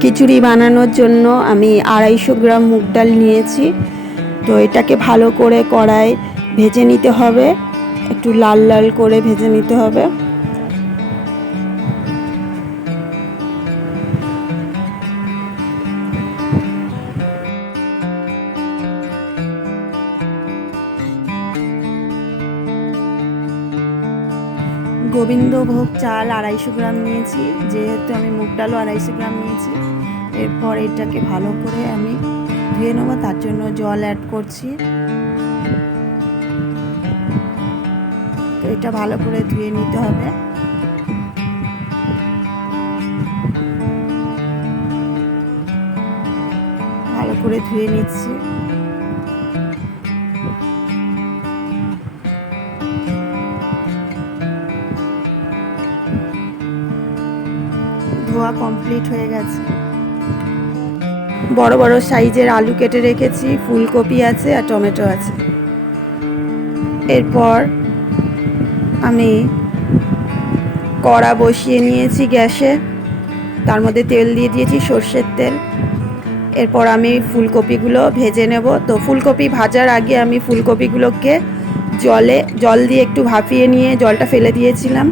খিচুড়ি বানানোর জন্য আমি 250 গ্রাম মুগ ডাল নিয়েছি। তো এটাকে ভালো করে কড়াই ভেজে নিতে হবে, একটু লাল লাল করে ভেজে নিতে হবে। গোবিন্দভোগ চাল 250 গ্রাম নিয়েছি, যেহেতু আমি মুগ ডালও 250 গ্রাম নিয়েছি। এরপর এটাকে ভালো করে আমি ধুয়ে নেবো, তার জন্য জল অ্যাড করছি। তো এটা ভালো করে ধুয়ে নিতে হবে। ভালো করে ধুয়ে নিচ্ছি। ধোয়া কমপ্লিট হয়ে গেছে। বড় বড় সাইজের আলু কেটে রেখেছি, ফুলকপি আছে আর টমেটো আছে। এরপর আমি কড়া বসিয়ে নিয়েছি গ্যাসে, তার মধ্যে তেল দিয়ে দিয়েছি, সর্ষের তেল। এরপর আমি ফুলকপিগুলো ভেজে নেব। তো ফুলকপি ভাজার আগে আমি ফুলকপিগুলোকে জল দিয়ে একটু ভাপিয়ে নিয়ে জলটা ফেলে দিয়েছিলাম।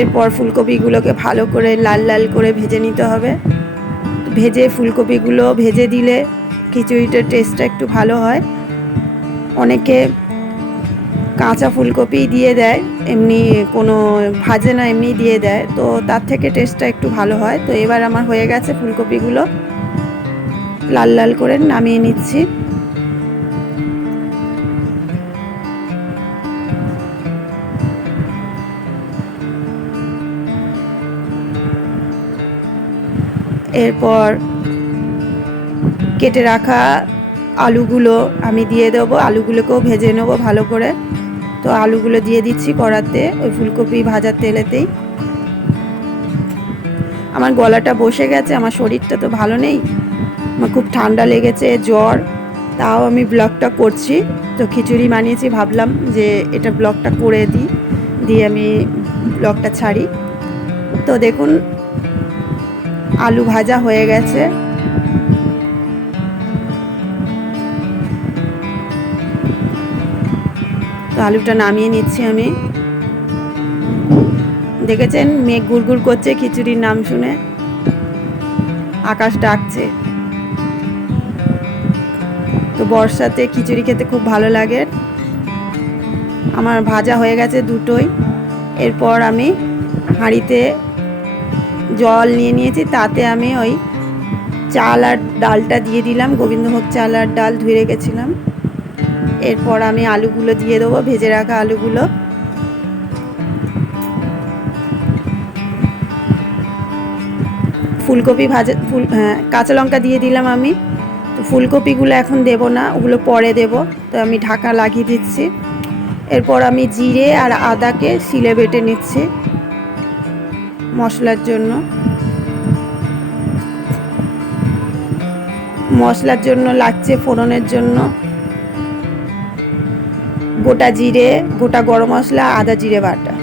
এরপর ফুলকপিগুলোকে ভালো করে লাল লাল করে ভেজে নিতে হবে। ফুলকপিগুলো ভেজে দিলে খিচুড়িটার টেস্টটা একটু ভালো হয়। অনেকে কাঁচা ফুলকপি দিয়ে দেয়, এমনি কোনো ভাজে না, এমনি দিয়ে দেয়, তো তার থেকে টেস্টটা একটু ভালো হয়। তো এবার আমার হয়ে গেছে, ফুলকপিগুলো লাল লাল করে নামিয়ে নিচ্ছি। এরপর কেটে রাখা আলুগুলো আমি দিয়ে দেবো, আলুগুলোকেও ভেজে নেবো ভালো করে। তো আলুগুলো দিয়ে দিচ্ছি কড়াতে, ওই ফুলকপি ভাজার তেলেতেই। আমার গলাটা বসে গেছে, আমার শরীরটা তো ভালো নেই, আমার খুব ঠান্ডা লেগেছে, জ্বর, তাও আমি ব্লগটা করছি। তো খিচুড়ি বানিয়েছি, ভাবলাম যে এটা ব্লগটা করে দিয়ে আমি ব্লগটা ছাড়ি। তো দেখুন আলু ভাজা হয়ে গেছে। তো আলুটা নামিয়ে নিচ্ছি আমি। দেখেছেন মেঘ গুড়গুড় করছে খিচুড়ির নাম শুনে, আকাশ ডাকছে। তো বর্ষাতে খিচুড়ি খেতে খুব ভালো লাগে। আমার ভাজা হয়ে গেছে দুটোই। এরপর আমি হাঁড়িতে জল নিয়ে নিয়েছি, তাতে আমি ওই চাল আর ডালটা দিয়ে দিলাম, গোবিন্দভোগ চাল আর ডাল ধুয়ে রেখেছিলাম। এরপর আমি আলুগুলো দিয়ে দেবো, ভেজে রাখা আলুগুলো। ফুলকপি কাঁচা লঙ্কা দিয়ে দিলাম আমি। তো ফুলকপিগুলো এখন দেব না, ওগুলো পরে দেব। তো আমি ঢাকা লাগিয়ে দিচ্ছি। এরপর আমি জিরে আর আদাকে শিলে বেটে নিচ্ছি মশলার জন্য। মশলার জন্য লাগছে ফোড়নের জন্য গোটা জিরে, গোটা গরম মশলা, আদা জিরে বাটা।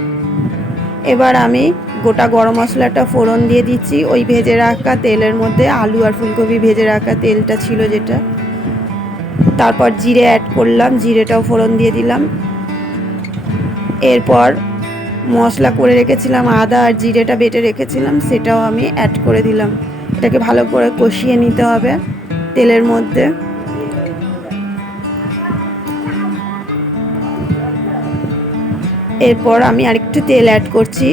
এবার আমি গোটা গরম মশলাটা ফোড়ন দিয়ে দিচ্ছি ওই ভেজে রাখা তেলের মধ্যে, আলু আর ফুলকপি ভেজে রাখা তেলটা ছিল যেটা। তারপর জিরে অ্যাড করলাম, জিরেটাও ফোড়ন দিয়ে দিলাম। এরপর মশলা করে রেখেছিলাম, আদা আর জিরেটা বেটে রেখেছিলাম, সেটাও আমি অ্যাড করে দিলাম। এটাকে ভালো করে কষিয়ে নিতে হবে তেলের মধ্যে। এরপর আমি আরেকটু তেল অ্যাড করছি,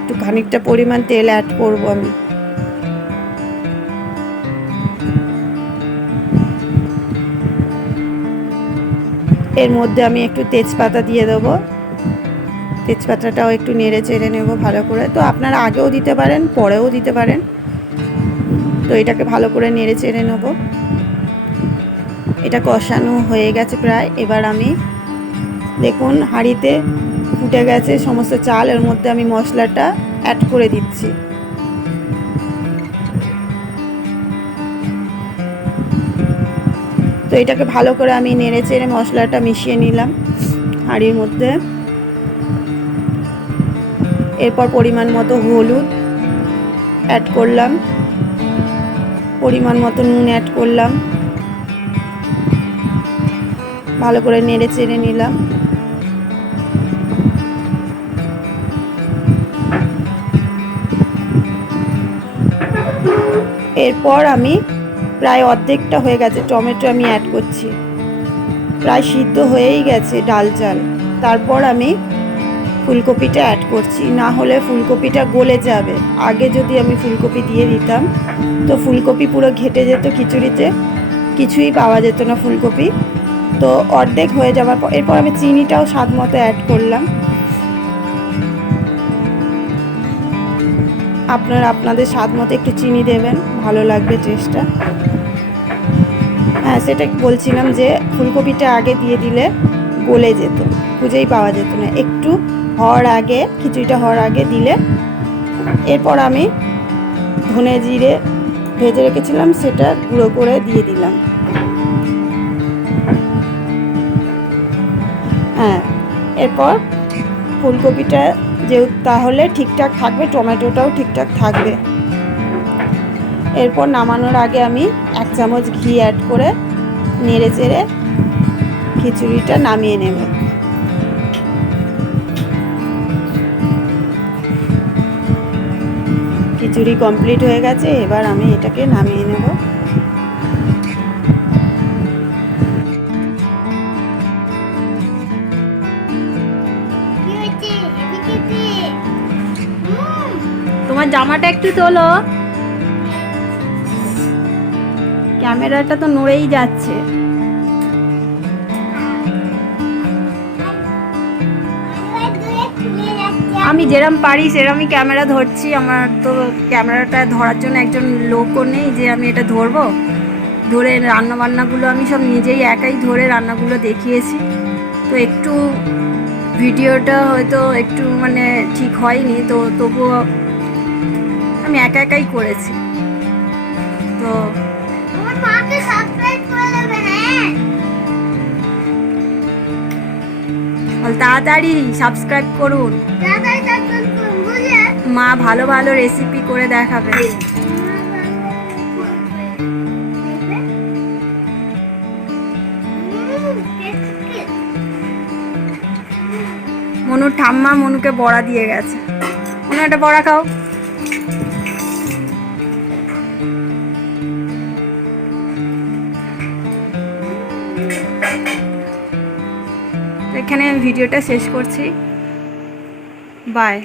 একটু খানিকটা পরিমাণ তেল অ্যাড করব আমি। এর মধ্যে আমি একটু তেজপাতা দিয়ে দেবো, তেজপাতাটাও একটু নেড়ে চেড়ে নেব ভালো করে। তো আপনারা আগেও দিতে পারেন, পরেও দিতে পারেন। তো এটাকে ভালো করে নেড়ে চেড়ে নেব। এটা কষানো হয়ে গেছে প্রায়। এবার আমি দেখুন হাঁড়িতে ফুটে গেছে সমস্ত চাল, এর মধ্যে আমি মশলাটা অ্যাড করে দিচ্ছি। তো এটাকে ভালো করে আমি নেড়ে চেড়ে মশলাটা মিশিয়ে নিলাম হাঁড়ির মধ্যে। এরপর পরিমাণ মতো হলুদ অ্যাড করলাম, পরিমাণ মতো নুন অ্যাড করলাম, ভালো করে নেড়ে চেড়ে নিলাম। এরপর আমি প্রায় অর্ধেকটা হয়ে গেছে টমেটো আমি অ্যাড করছি, প্রায় সিদ্ধ হয়েই গেছে ডাল চাল। তারপর আমি ফুলকপিটা অ্যাড করছি, না হলে ফুলকপিটা গলে যাবে। আগে যদি আমি ফুলকপি দিয়ে দিতাম তো ফুলকপি পুরো ঘেটে যেত খিচুড়িতে, কিছুই পাওয়া যেত না ফুলকপি। তো অর্ধেক হয়ে যাওয়ার পর এরপর আমি চিনিটাও স্বাদ মতো অ্যাড করলাম। আপনারা আপনাদের স্বাদ মতো একটু চিনি দেবেন, ভালো লাগবে টেস্টটা। হ্যাঁ, সেটা বলছিলাম যে ফুলকপিটা আগে দিয়ে দিলে গলে যেত, খুঁজেই পাওয়া যেত না। একটু হওয়ার আগে, খিচুড়িটা হওয়ার আগে দিলে। এরপর আমি ধনে জিরে ভেজে রেখেছিলাম সেটা গুঁড়ো করে দিয়ে দিলাম। হ্যাঁ, এরপর ফুলকপিটা যেহেতু তাহলে ঠিকঠাক থাকবে, টমেটোটাও ঠিকঠাক থাকবে। এরপর নামানোর আগে আমি 1 চামচ ঘি অ্যাড করে নেড়ে চেড়ে খিচুড়িটা নামিয়ে নেব। খিচুড়ি কমপ্লিট হয়ে গেছে, এবার আমি এটাকে নামিয়ে নেব। তোমার জামাটা একটু তোলো, ক্যামেরাটা তো নড়েই যাচ্ছে। আমি যেরম পারি সেরমই ক্যামেরা ধরছি। আমার তো ক্যামেরাটা ধরার জন্য একজন লোকও নেই যে আমি এটা ধরবো। ধরে রান্নাবান্নাগুলো আমি সব নিজেই একাই ধরে রান্নাগুলো দেখিয়েছি। তো একটু ভিডিওটা হয়তো একটু মানে ঠিক হয়নি, তো তবুও আমি একা একাই করেছি। তো তাড়াতাড়ি সাবস্ক্রাইব করুন, মা ভালো ভালো রেসিপি করে দেখাবে। মনুর ঠাম্মা মনুকে বড়া দিয়ে গেছে। মনু একটা বড়া খাও। এখানে ভিডিওটা শেষ করছি, বাই।